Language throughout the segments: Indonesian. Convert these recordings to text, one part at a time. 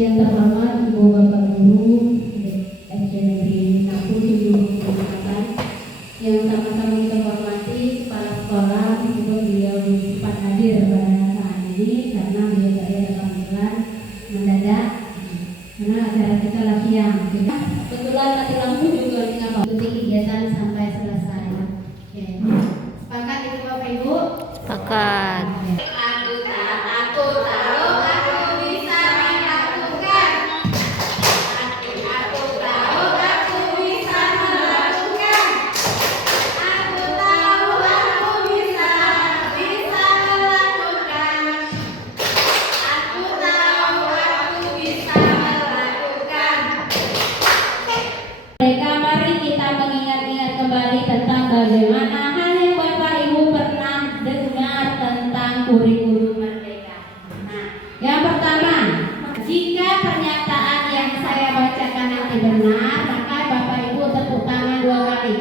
Yang terhormat Ibu Bapak Guru SD Negeri 67 Selatan, yang sama-sama kita hormati kepala sekolah meskipun beliau sempat hadir pada saat ini karena beliau tadi ada panggilan mendadak karena acara kita lagi siang. Kebetulan mati lampu juga nggak apa-apa, kegiatan sampai selesai. Oke. Sepakat itu Bapak Ibu? Sepakat. Aku tahu aku bisa melakukan. Aku tahu aku bisa melakukan. Aku tahu aku bisa melakukan. Aku tahu aku bisa melakukan. Mereka mari kita mengingat-ingat kembali tentang bagaimana hal yang Bapak Ibu pernah dengar tentang kurikulum merdeka. Nah, yang pertama, jika pernyataan yang saya bacakan nanti benar, maka Bapak Ibu tepuk tangan 2 kali.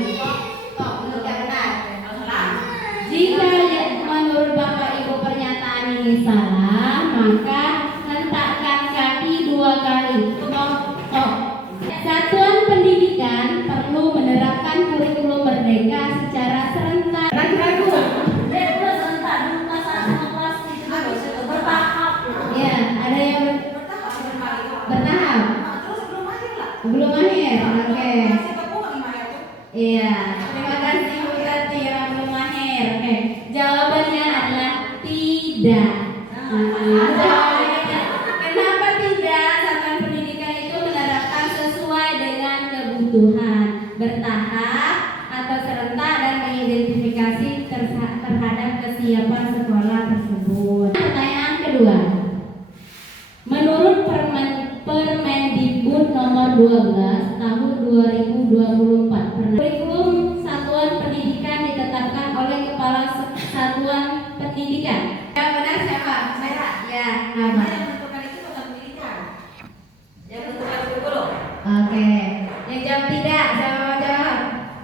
Jika menurut Bapak Ibu pernyataan ini salah, maka hentakkan kaki 2 kali. Satuan pendidikan perlu menerapkan kurikulum merdeka secara serentak. Ragu-ragu. Ya, ada yang bertahap. Belum akhir. Oke. Iya, terima kasih Bu Tati yang belum akhir. Oke, jawabannya adalah tidak. Kenapa tidak? Satuan pendidikan itu menerapkan sesuai dengan kebutuhan, bertahap atau serentak dan mengidentifikasi terhadap kesiapan sekolah tersebut. Pertanyaan kedua, menurut Permendikbud nomor 12 tahun 2024, kurikulum satuan pendidikan ditetapkan oleh Kepala Satuan Pendidikan. Yang benar siapa? Saya. Ya, nama. Yang menentukan itu satuan pendidikan. Yang menentukan kurikulum. Oke. Yang jawab tidak, siapa mau jawab?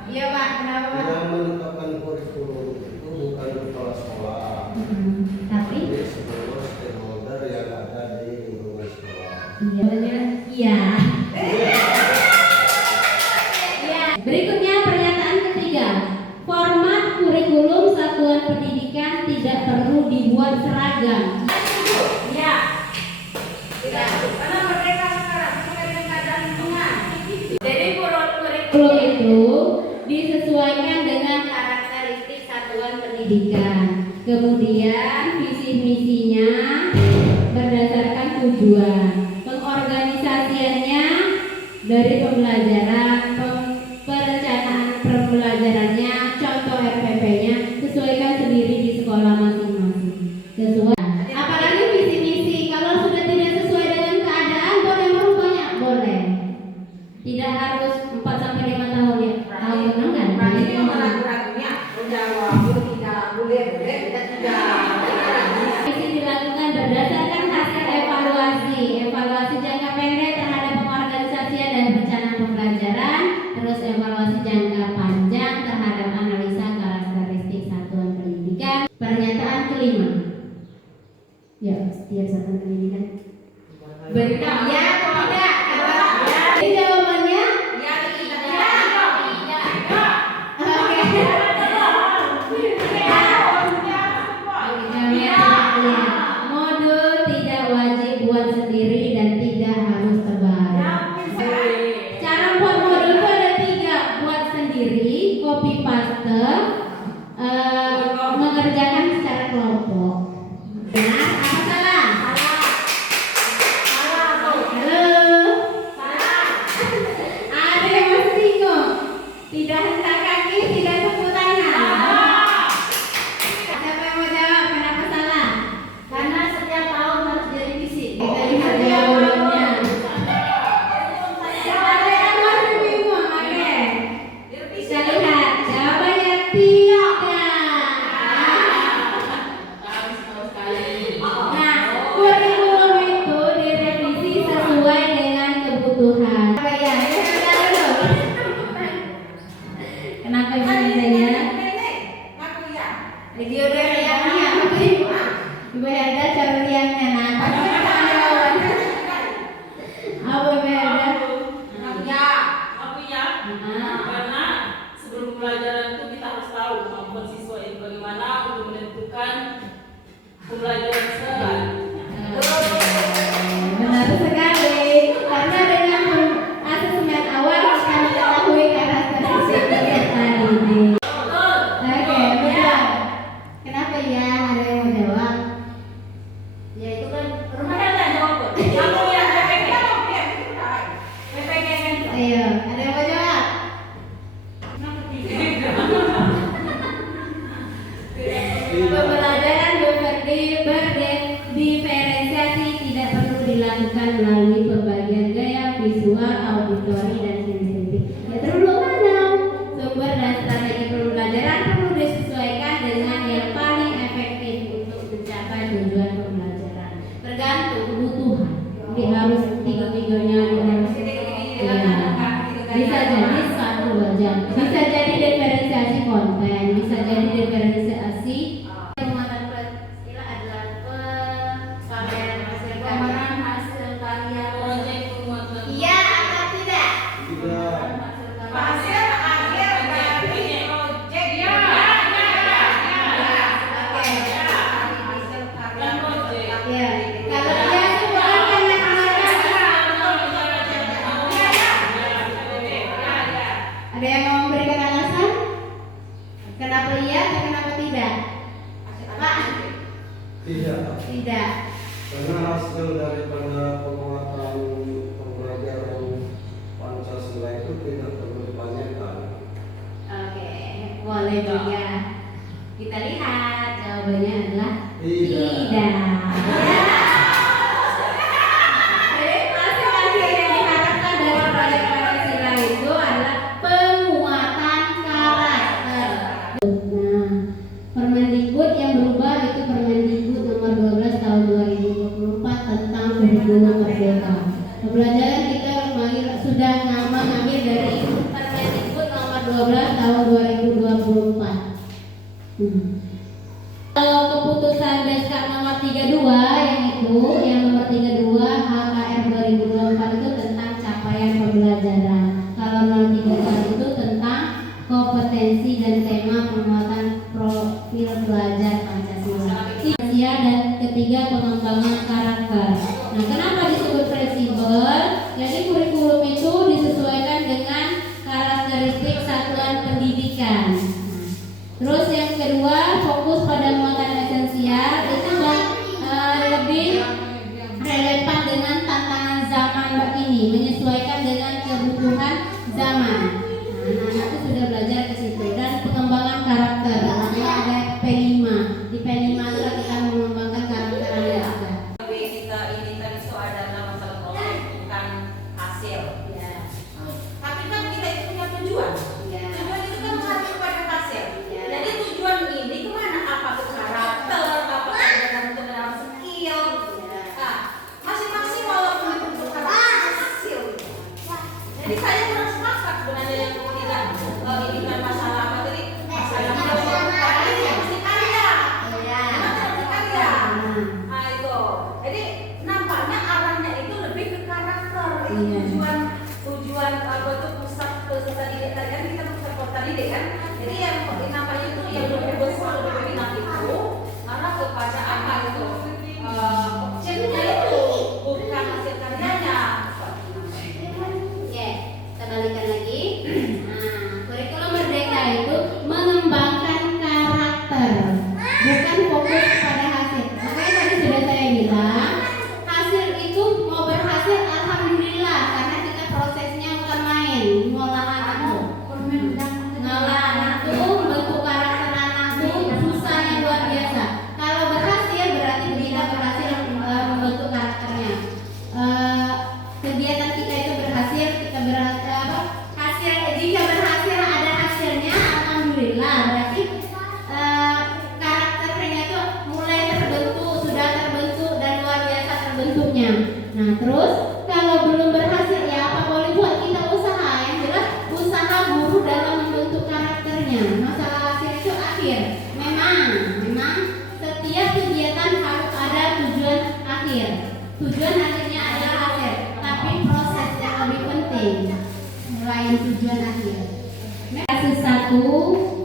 Iya Pak, kenapa Pak? Yang menetapkan kurikulum itu bukan kepala sekolah, Tapi seluruh stakeholder yang ada di lingkungan sekolah. Iya. Berikutnya pernyataan ketiga. Format kurikulum satuan pendidikan tidak perlu dibuat seragam. Iya. Tidak. Karena merdeka sekarang sesuai dengan keadaan lingkungan. Jadi kurikulum itu disesuaikan dengan karakteristik satuan pendidikan. Kemudian visi misinya berdasarkan tujuan. Pengorganisasiannya dari pembelajaran, perencanaan pembelajarannya, contoh RPP-nya sesuaikan sendiri di sekolah masing-masing. Sesuai. Apalagi visi misi, kalau sudah tidak sesuai dengan keadaan boleh merubahnya, boleh. Tidak harus 4 sampai 5 tahun ya. Tahun enggak? Ini yang ragu-ragunya menjawab tidak boleh kita tidak. Visi dilakukan berdasarkan hasil evaluasi jangka pendek terhadap pengorganisasian dan perencanaan pembelajaran, terus evaluasi jangka panjang terhadap analisa karakteristik satuan pendidikan. Pernyataan kelima. Ya, setiap satuan pendidikan. Benar ya atau tidak? Jadi jawabannya Ya tidak. oke. Modul tidak wajib buat sendiri dan tidak harus tebal. Cara buat modul itu ada 3, buat sendiri, copy paste, mengerjakan secara kelompok. Benar? Apa salah? Halo? Ada yang masih bingung? Tidak hentak kaki, tidak tepuk tangan. Siapa yang mau jawab? Kenapa salah? Karena setiap tahun harus direvisi. Kita lihat jawabannya. Ada yang masih bingung? Oke. Kita lihat jawabannya tidak. Nah, kurikulum itu direvisi sesuai dengan kebutuhan. Apa ya? Kenapa biasanya? Video riangnya, Ibu Helda cara riangnya. Nah, pasti ada jawabannya. pembelajaran selanjutnya. Benar sekali. Karena dengan asesmen awal kita mengetahui karakteristik peserta didik. Oke, benar. Kenapa ya ada yang mau jawab? Ya itu kan rumah Ada yang jawab kok. Kamu yang PPG. PPG kan. Ayo, ada yang mau jawab? Pembelajaran berdiferensiasi tidak perlu dilakukan melalui pembagian gaya visual, auditori, dan kinestetik. Ya perlu mana? Sumber dan strategi pembelajaran perlu disesuaikan dengan yang paling efektif untuk mencapai tujuan pembelajaran. Tergantung kebutuhan. Jadi harus tiga-tiganya harus. Ya. Bisa jadi satu jam. Bisa jadi diferensiasi konten. Bisa jadi diferensiasi. Penguatan istilah adalah pameran hasil karya. Proyek penguatan. Iya atau tidak? Tidak. hasil akhir dari proyek ya. Ya. Kalau dia itu bukan karena ada yang mau memberikan alasan? Kenapa iya atau kenapa tidak? Pak? Tidak. Tidak. Karena hasil daripada penguatan pembelajaran Pancasila itu tidak perlu ditanyakan. Oke, boleh juga. Kita lihat jawabannya adalah Tidak. tidak. Jadi hasil yang diharapkan dari proyek Pancasila itu adalah penguatan karakter. Nah, Permendikbud yang berubah itu Permendikbud nomor 12 tahun 2024 tentang kurikulum merdeka. Pembelajaran kita sudah mengambil dari Permendikbud nomor 12 tahun 2024. Kalau keputusan BSK nomor 32 yang nomor 32 HKR 2024 itu tentang capaian pembelajaran. Kalau 032 itu tentang kompetensi dan tema penguatan profil pelajar Pancasila. Dan ketiga pengembangan karakter. Nah, kenapa disebut fleksibel? Jadi kurikulum itu disesuaikan dengan karakteristik satuan pendidikan. Terus yang kedua fokus pada muatan esensial itu lebih relevan dengan tantangan zaman ini, menyesuaikan dengan kebutuhan zaman. Nah, anak-anak itu sudah belajar ke situ. Dan pengembangan karakter, namanya ada P5. Di P5 itu kita mengembangkan karakter anak-anak. Kita ini tadi itu adalah masalah proses bukan hasil. Ya. Tapi kan kita itu punya tujuan. Ya. Tujuan itu kan mengarah kepada hasil. Ya. Jadi tujuan ini kemana? Apa ke karakter? Apa ke dalam skill? Ya. Nah, masing-masing walaupun bentuk karakter hasil. Jadi saya kurang sepakat sebenarnya yang tidak ini kan masalah apa tadi? Masalah tadi yang mesti karya. Ya. Memang harus karya. Nah itu. Jadi nampaknya arahnya itu lebih ke karakter. Itu Iya. tujuan apa tuh pusat peserta didik tadi kan kita pusat peserta didik kan. Jadi yang nampaknya itu yang lebih besar lebih dominan itu karena kepada apa itu objeknya itu bukan hasil karyanya. Oke, kita balikan lagi. Nah, kurikulum merdeka itu mengembangkan karakter, bukan fokus pada hasil. Makanya tadi sudah saya bilang, hasil itu mau berhasil alhamdulillah karena kita prosesnya bukan main, ngolah anak tuh. Ngolah anak tuh, bentuk karakter anak tuh susahnya luar biasa. Kalau berhasil berarti kita berhasil membentuk karakternya. Kegiatan kita itu berhasil, kita hasil jika berhasil ada hasilnya alhamdulillah berarti karakternya itu mulai terbentuk, sudah terbentuk dan luar biasa terbentuknya. Nah terus kalau belum berhasil ya apa boleh buat, kita usaha, yang jelas usaha guru dalam membentuk karakternya. Masalah hasil itu akhir. Memang setiap kegiatan harus ada tujuan akhir. Tujuan akhirnya adalah hasil, tapi proses yang lebih penting selain tujuan akhir. Kasus 1,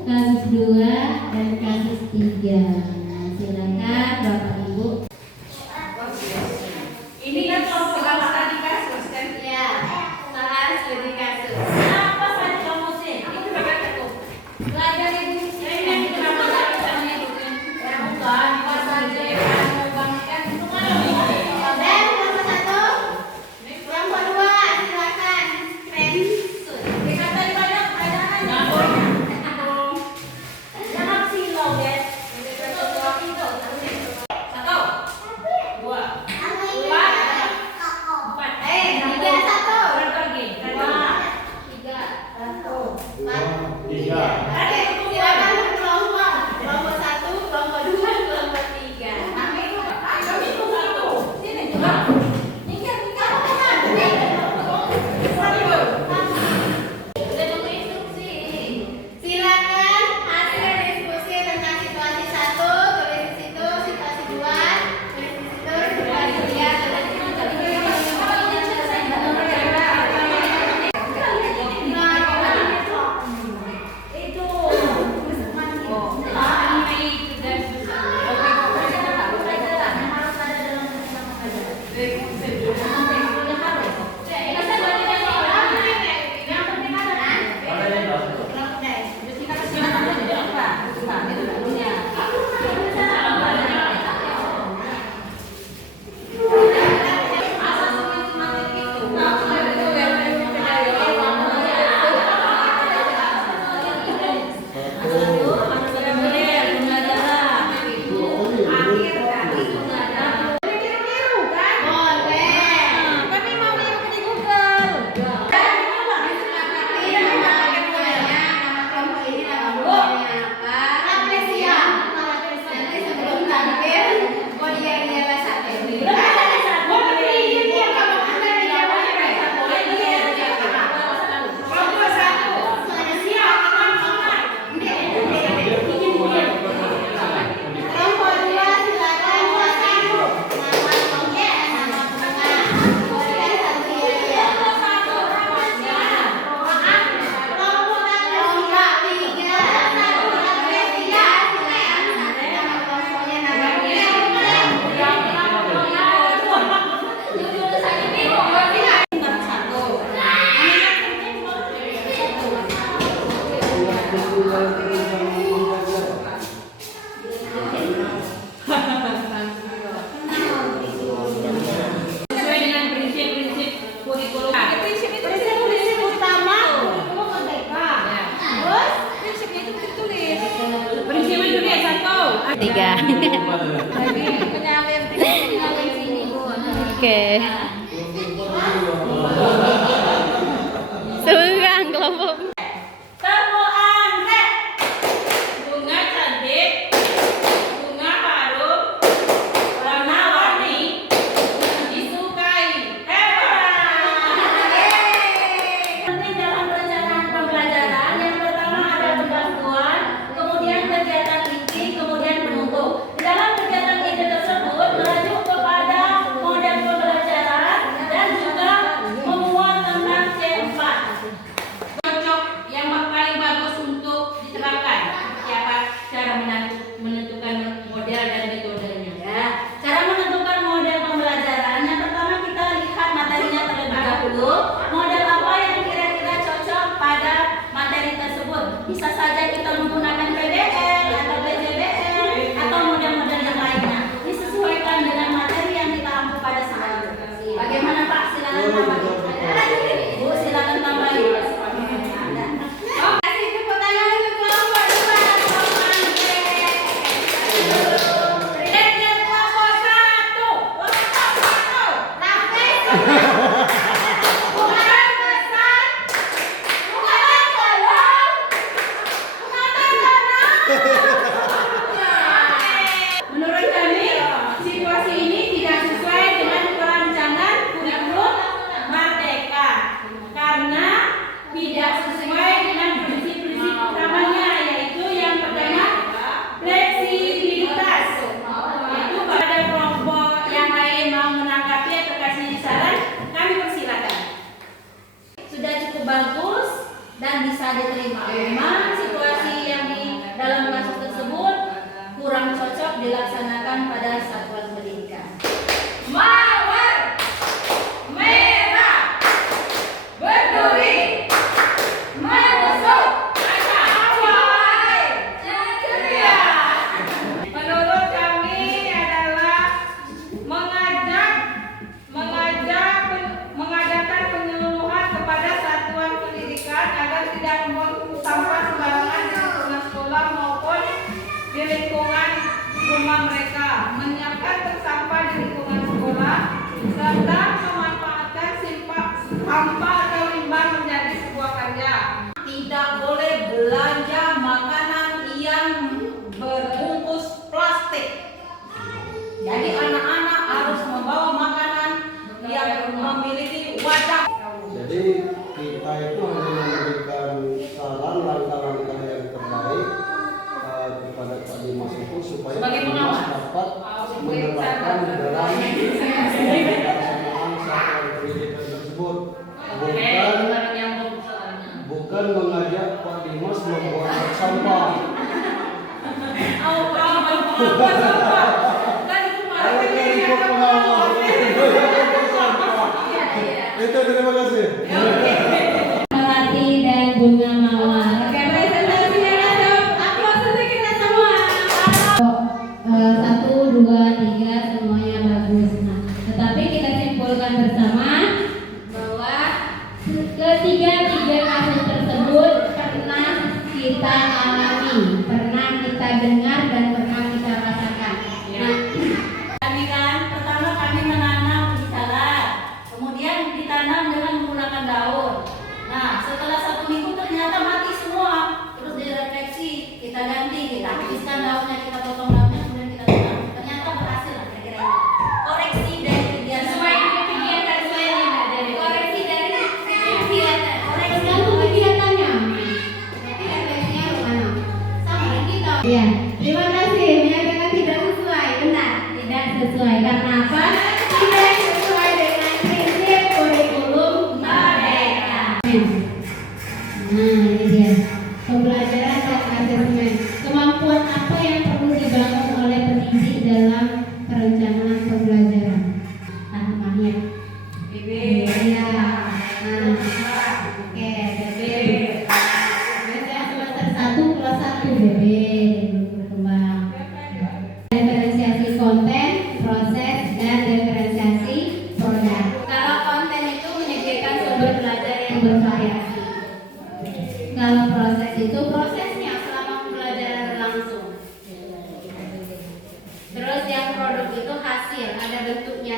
kasus 2, dan kasus 3. Nah, silakan Bapak Ibu. Sesuai dengan prinsip-prinsip kurikulum. Prinsip utama kurikulum merdeka. Terus prinsipnya itu tertulis. Prinsipnya itu dia satu. 3. Penyalir sini Bu. Oke. Surang kelompok. Temu anggrek. Bunga cantik. Bunga harum. Warna-warni. Disukai. Hebat. Penting dalam perencanaan pembelajaran yang pertama ada pembahasan, kemudian kegiatan inti, kemudian penutup. Di dalam kegiatan inti tersebut merujuk kepada model pembelajaran dan juga memuat tentang C4. Cocok yang paling bagus untuk diterapkan. Seperti apa cara menentukan model dan metodenya? Ya, cara menentukan model pembelajaran. Yang pertama kita lihat materinya terlebih dahulu. Model apa yang kira-kira cocok pada materi tersebut? Bisa saja kita menggunakan PBL atau PJBL atau model-model yang lainnya. Disesuaikan dengan materi yang kita ambil pada saat itu. Bagaimana Pak? Silakan tambah. Bu, silakan tambah. Kasih tepuk tangan untuk kelompok 2 kelompok anggrek. Direktur kelompok 1. Praktek. Bukan besar. Bukan kolom. Bukan menurut kami, situasi ini tidak sesuai dengan perancangan kurikulum merdeka karena tidak sesuai dengan prinsip-prinsip utamanya, yaitu yang pertama fleksibilitas. Itu pada kelompok yang lain mau menanggapi atau kasih saran, kami persilakan. Sudah cukup bagus dan bisa diterima. Memang situasi yang di dalam kasus tersebut kurang cocok dilaksanakan pada satuan pendidikan. Mawar merah berduri menusuk awal ceria. Menurut kami adalah mengadakan penyuluhan kepada satuan pendidikan agar tidak membuang sampah sembarangan di lingkungan sekolah maupun di lingkungan rumah mereka, menyiapkan truk sampah di lingkungan sekolah, serta memanfaatkan sampah atau limbah menjadi sebuah karya. Tidak boleh belanja makanan yang berbungkus plastik. Jadi anak-anak harus membawa makanan yang memiliki wadah. Jadi kita itu hanya memberikan saran langkah-langkah yang terbaik kepada Pak Dimas itu supaya Sebagai Pak Dimas pengawas. dapat menerapkan di dalam pelaksanaan satuan pendidikan tersebut. Bukan mengajak Pak Dimas membuat sampah. Itu terima kasih. Melati dan bunga mawar. Oke, presentasinya ada. Aplaus kita semua. 1, 2, 3 semuanya bagus. Nah, tetapi kita simpulkan bersama bahwa tiga kasus tersebut pernah kita alami, pernah kita dengar dan pernah kita rasakan. Nah, Kami kan pertama kami menanam di salad, kemudian ditanam dengan menggunakan daun. Nah, setelah 1 minggu ternyata mati semua. Terus direfleksi, kita ganti, kita habiskan daunnya, kita potong daunnya, kemudian kita tanam. Ternyata berhasil, kira-kira ini. Koreksi dari kegiatan. Sesuai dengan kegiatan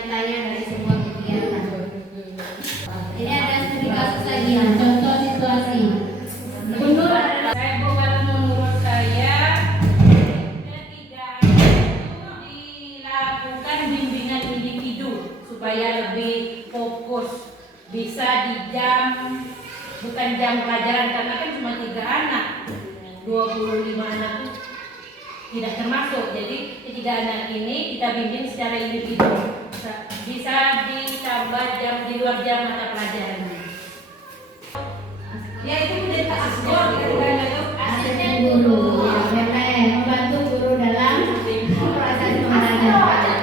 nyatanya dari semua kegiatan. Ini ada studi kasus lagi ya, contoh situasi. Mundur adalah Menurut saya ketiga itu dilakukan bimbingan individu supaya lebih fokus, bisa di jam bukan jam pelajaran karena kan cuma 3 anak, 25 anak itu tidak termasuk. Jadi ketiga anak ini kita bimbing secara individu, bisa ditambah jam di luar jam mata pelajaran. Ya itu menjadi asesor asisten guru, ya, boleh membantu guru dalam proses pembelajaran.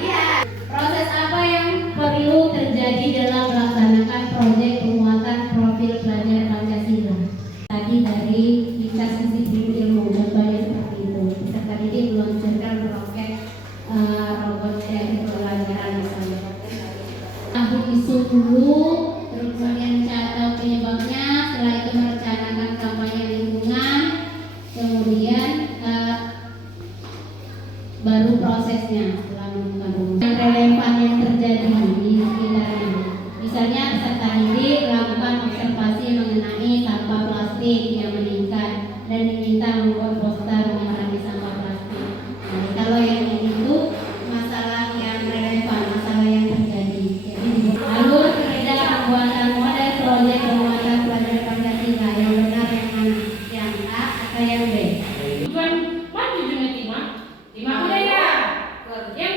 Ya, proses apa yang perlu terjadi dalam melaksanakan proyek penguatan profil pelajar Pancasila? Tadi dari lintas disiplin ilmu, contohnya seperti itu. Peserta didik meluncurkan roket robot kreatif pelajaran misalnya. Tahu isu dulu, terus kemudian cari tahu penyebabnya, setelah itu merencanakan kampanye lingkungan, kemudian baru prosesnya setelah menemukan yang relevan yang terjadi di sekitarnya. Misalnya peserta didik melakukan observasi mengenai sampah plastik yang meningkat dan diminta membuat poster mengenai sampah plastik. Nah, kalau yang itu masalah yang relevan, masalah yang terjadi. Jadi lalu kerja pembuatan model proyek penguatan pelajaran Pancasila yang benar yang mana? Yang A atau yang B? Bukan maju juga Tima udah ya. Yang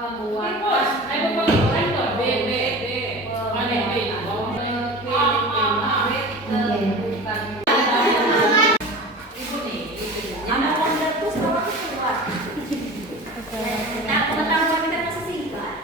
buat pos, ayo pembuatan kok B. Mana B? Ibu nih, anak Wanda tuh sekarang keluar. Nah, pengetahuan kita masih singkat.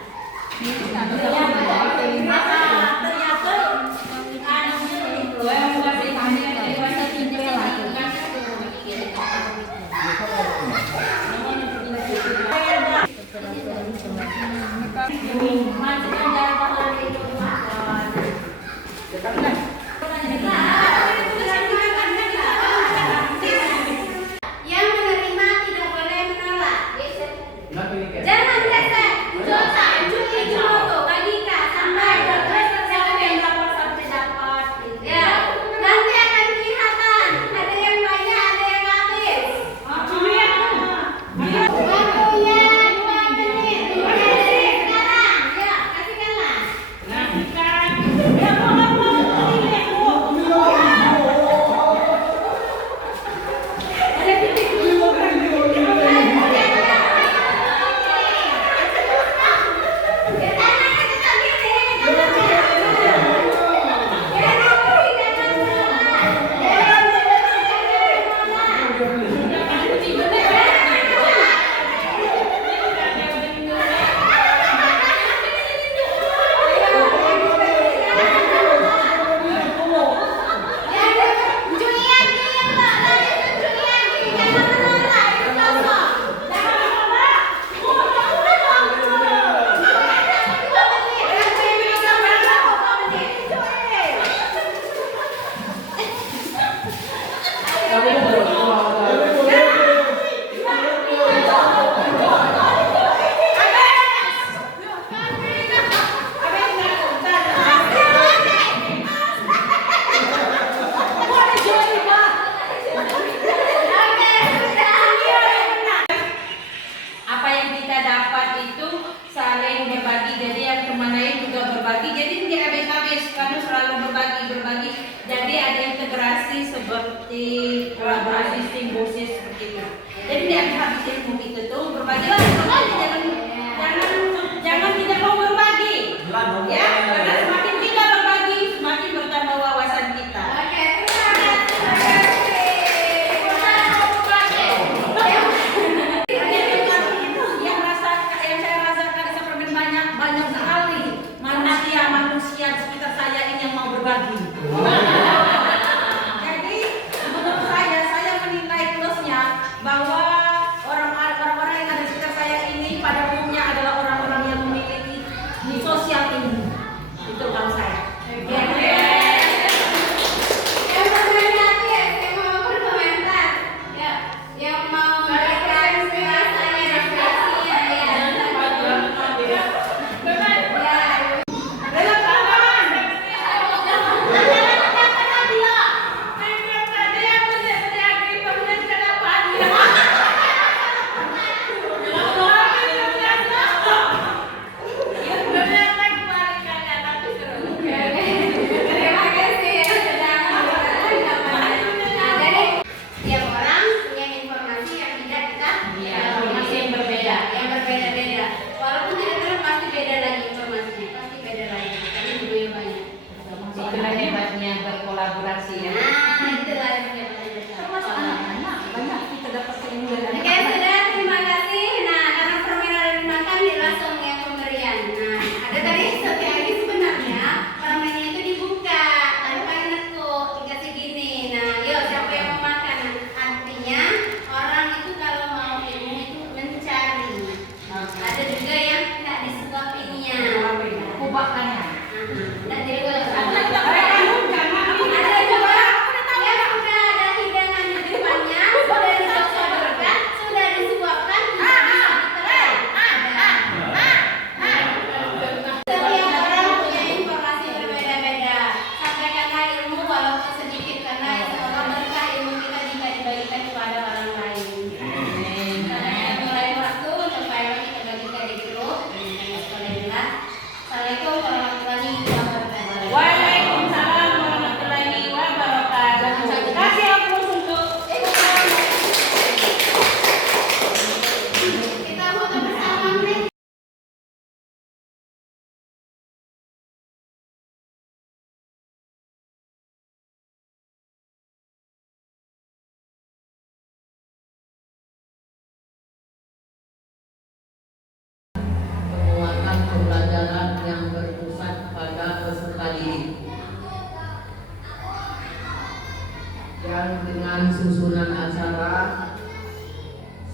Yang menerima tidak boleh menolak. Jangan geser. Jota, Juli, Jumoto, Kadika, sampai ya, nanti akan kelihatan ada yang banyak, ada yang habis. Waktunya 2 menit. Sekarang, ya kasihkanlah. Apa yang kita dapat itu saling berbagi, jadi yang teman lain juga berbagi, jadi tidak habis-habis karena selalu berbagi, jadi ada integrasi seperti kolaborasi simbiosis seperti itu. Jadi tidak habis ilmu itu tuh berbagilah, jangan tidak mau berbagi, ya, karena semakin kita berbagi semakin bertambah wawasan kita. Oke, terima kasih. Yang saya rasakan di Sapermen banyak sekali manusia di sekitar saya ini yang mau berbagi. Jadi menurut saya menilai plusnya bahwa orang-orang yang ada di sekitar saya ini pada umumnya adalah orang-orang yang memiliki di sosial ini.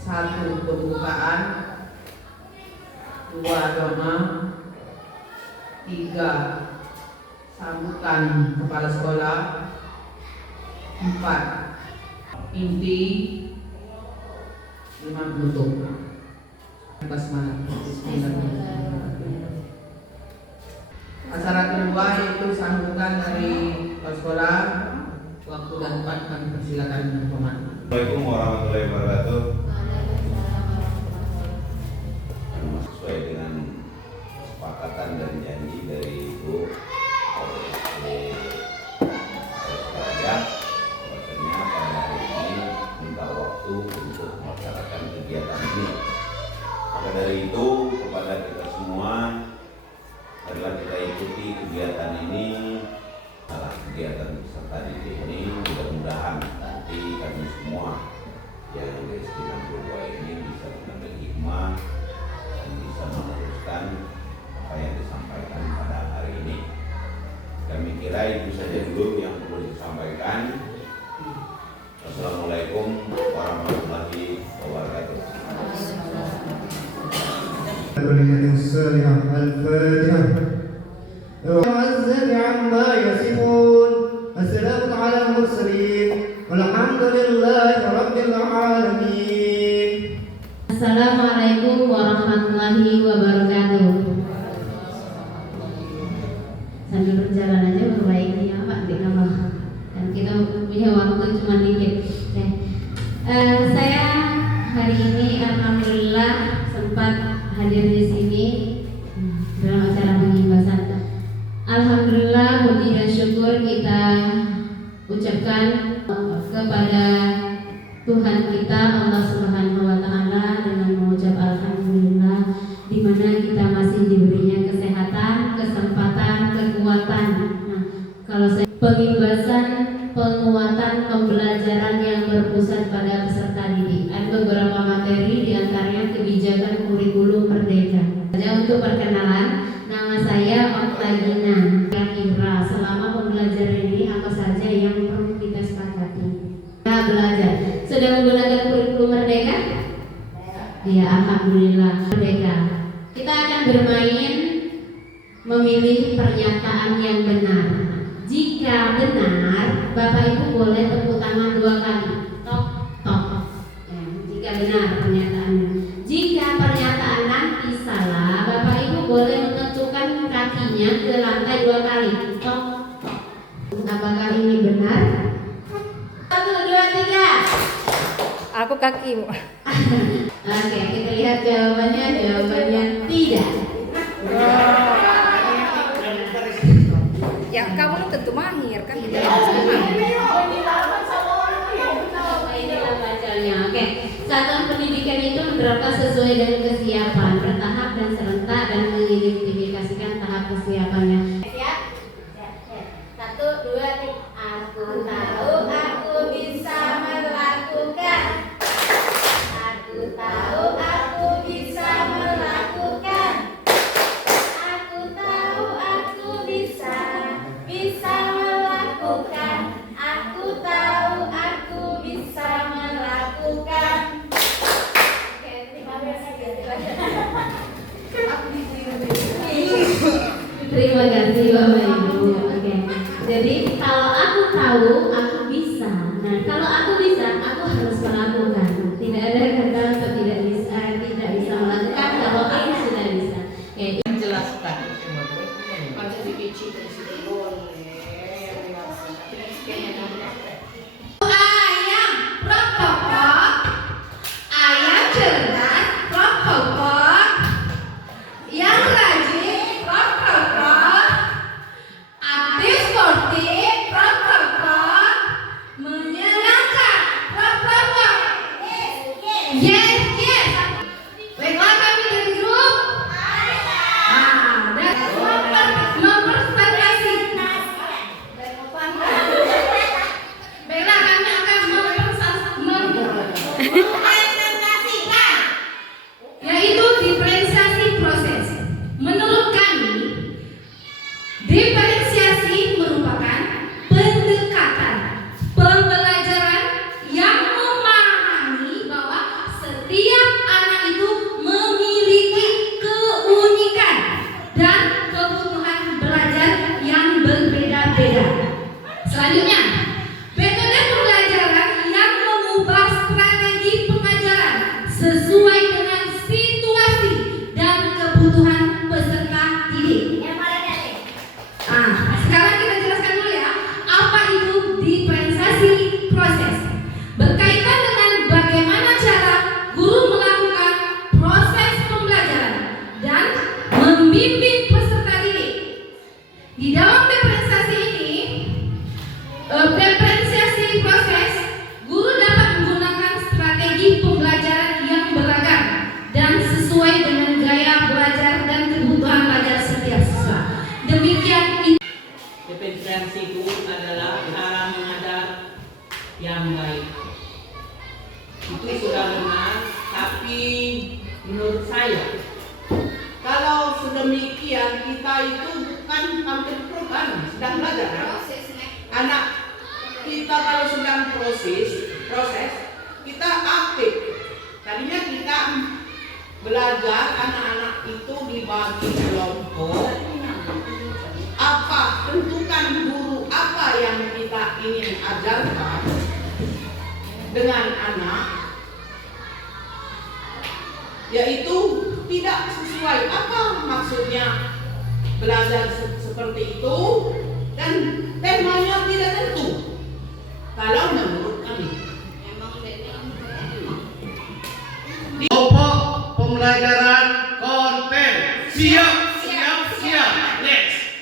1 pembukaan, 2 doa, 3 sambutan kepala sekolah, 4 inti, 5 penutup. Basmalah. Bismillahirrahmanirrahim. Acara kedua yaitu sambutan dari kepala sekolah. Waktu dan tempat kami persilakan Muhammad. Assalamualaikum warahmatullahi wabarakatuh. Sesuai dengan kesepakatan dan janji dari Ibu Raja, bahwasanya pada hari ini minta waktu untuk melaksanakan kegiatan ini. Maka dari itu kepada kita semua, marilah kita ikuti kegiatan ini. Kegiatan peserta didik ini mudah-mudahan nanti kami semua yang di SD 62 ini bisa mengambil hikmah dan bisa meneruskan apa yang disampaikan pada hari ini. Kami kira itu saja dulu yang perlu disampaikan. Wassalamualaikum warahmatullahi wabarakatuh. وعزك عما يصفون السلام على المرسلين والحمد لله رب العالمين. Assalamualaikum warahmatullahi wabarakatuh. Sambil berjalan aja perbaiki ya Pak di Allah. Dan kita punya waktu cuma dikit. Saya hari ini alhamdulillah sempat hadir di sini dalam acara penghibasan. Alhamdulillah, puji dan syukur kita ucapkan kepada Tuhan kita Allah Subhanahu wa taala dengan mengucap alhamdulillah, di mana kita masih diberinya kesehatan, kesempatan, kekuatan. Nah, kalau saya penghibasan, penguatan pembelajaran yang berpusat pada peserta didik. Ada beberapa materi diantaranya kebijakan kurikulum merdeka. Untuk perkenalan, nama saya Oktagina. Kira-kira selama pembelajaran ini apa saja yang perlu kita sepakati? Kita belajar. Sudah menggunakan kurikulum merdeka? Ya, alhamdulillah merdeka. Kita akan bermain memilih pernyataan yang benar. Jika benar, Bapak Ibu boleh tepuk tangan 2 kali. Tok, tok. Ya, jika benar pernyataannya. Jika pernyataan nanti salah, Bapak Ibu boleh mengetukkan kakinya ke lantai 2 kali. Tok, tok. Apakah ini benar? 1, 2, 3. Aku kaki. Oke, kita lihat jawabannya. Jawabannya tidak. Ya kamu tentu mahir kan kita. Inilah bacanya. Oke, satuan pendidikan itu menerapkan sesuai dengan kesiapan, bertahap dan serentak dan mengidentifikasikan tahap kesiapannya. Siap? Siap. 1, 2, 3. Aku tahu aku bisa melakukan. Aku tahu aku bisa melakukan. Aku tahu aku bisa melakukan. Aku tahu aku bisa melakukan. Oke, terima kasih. Terima kasih Bapak Ibu. Oke. Jadi kalau aku tahu aku bisa. Nah, kalau aku bisa, aku harus melakukan. Tidak ada kata untuk tidak bisa melakukan kalau aku sudah bisa. Oke. Menjelaskan. Ada di kecil di situ boleh. Ayam protokol, ayam cerdas protokol, yang rajin protokol, setiap anak itu memiliki keunikan dan kebutuhan belajar yang berbeda-beda. Selanjutnya, metode pembelajaran yang mengubah strategi pengajaran sesuai dengan situasi dan kebutuhan peserta didik. Sekarang kita jelaskan dulu ya, apa itu diferensiasi proses. Berkaitan dengan bagaimana cara guru melakukan proses pembelajaran dan membimbing peserta didik. Di dalam diferensiasi ini, diferensiasi proses, guru dapat menggunakan strategi pembelajaran yang beragam dan sesuai dengan gaya belajar dan kebutuhan belajar setiap siswa. Demikian Diferensiasi itu adalah cara mengajar yang baik. Itu sudah benar, tapi menurut saya, kalau sedemikian kita itu bukan hampir sedang belajar kan? Anak kita kalau sedang proses kita aktif. Tadinya kita belajar, anak-anak itu dibagi kelompok. Apa tentukan guru apa yang kita ingin ajarkan dengan anak, yaitu tidak sesuai apa maksudnya belajar seperti itu, dan temanya tidak tentu. Kalau menurut kami Kelompok pembelajaran konten. Siap. Next.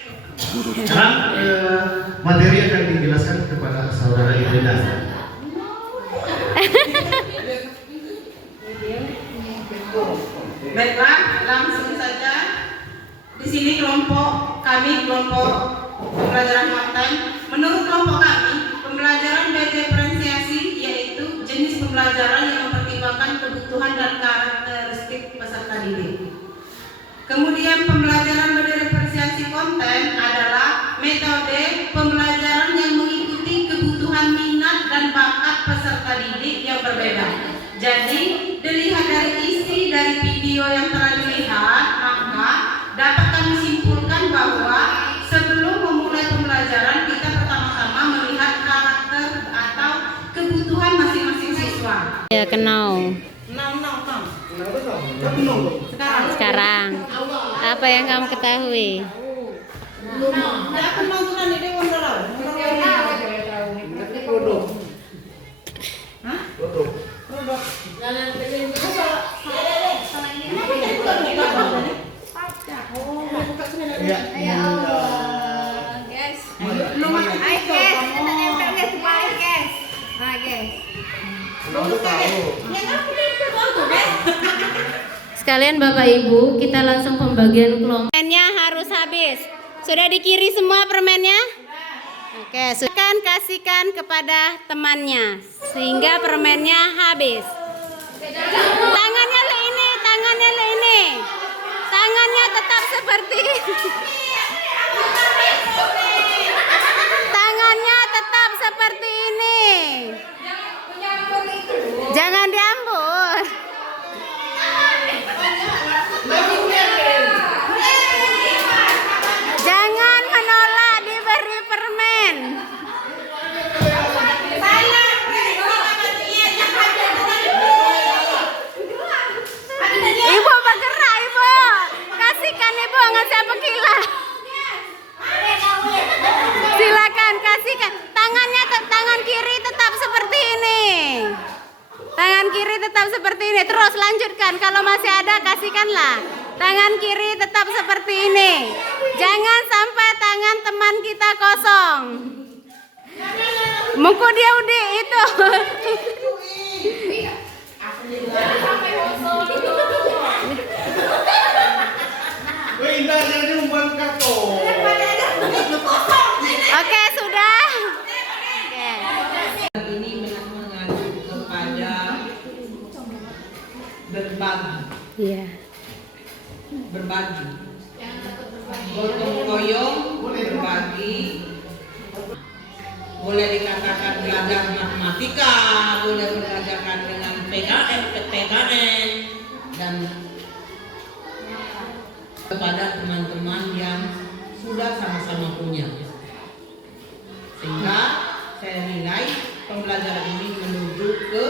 Sekarang materi akan dijelaskan kepada saudara Ibrida. baiklah, langsung saja. Di sini kelompok pembelajaran konten. Menurut kelompok kami, pembelajaran berdiferensiasi yaitu jenis pembelajaran yang mempertimbangkan kebutuhan dan karakteristik peserta didik. Kemudian pembelajaran berdiferensiasi konten adalah metode pembelajaran yang mengikuti kebutuhan minat dan bakat peserta didik yang berbeda. Jadi, dilihat dari isi dari video yang telah dilihat, maka dapat kami simpulkan bahwa sebelum memulai pembelajaran kita pertama-tama melihat karakter atau kebutuhan masing-masing siswa. Ya, kenal. Sekarang apa yang kamu ketahui? Sekalian Bapak Ibu, kita langsung pembagian kelompok. Permennya harus habis. Sudah di kiri semua permennya? Oke, kasihkan kepada temannya sehingga permennya habis. Tangannya le ini. Tangannya tetap seperti tangannya tetap seperti ini. Jangan diambur. Jangan menolak diberi permen. Ibu bergerak, Ibu. Kasihkan Ibu, nggak saya pekila. Silakan kasihkan. Tangan kiri tetap seperti ini. Tangan kiri tetap seperti ini. Terus lanjutkan. Kalau masih ada kasihkanlah. Tangan kiri tetap seperti ini. Jangan sampai tangan teman kita kosong. Muku dia udah itu. Oke, sudah. Ini mengandung kepada berbagi. Iya. Berbagi. Gotong royong, berbagi. Boleh dikatakan belajar matematika, boleh belajarkan dengan PKN dan kepada teman-teman yang sudah sama-sama punya. Sehingga saya nilai pembelajaran ini menuju ke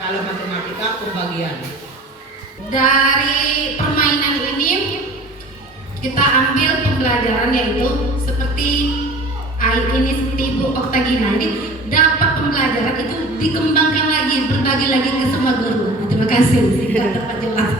kalau matematika pembagian. Dari permainan ini kita ambil pembelajaran yaitu seperti ini seperti Ibu Oktagina ini dapat pembelajaran itu dikembangkan lagi, berbagi lagi ke semua guru. Terima kasih, sehingga dapat jelas.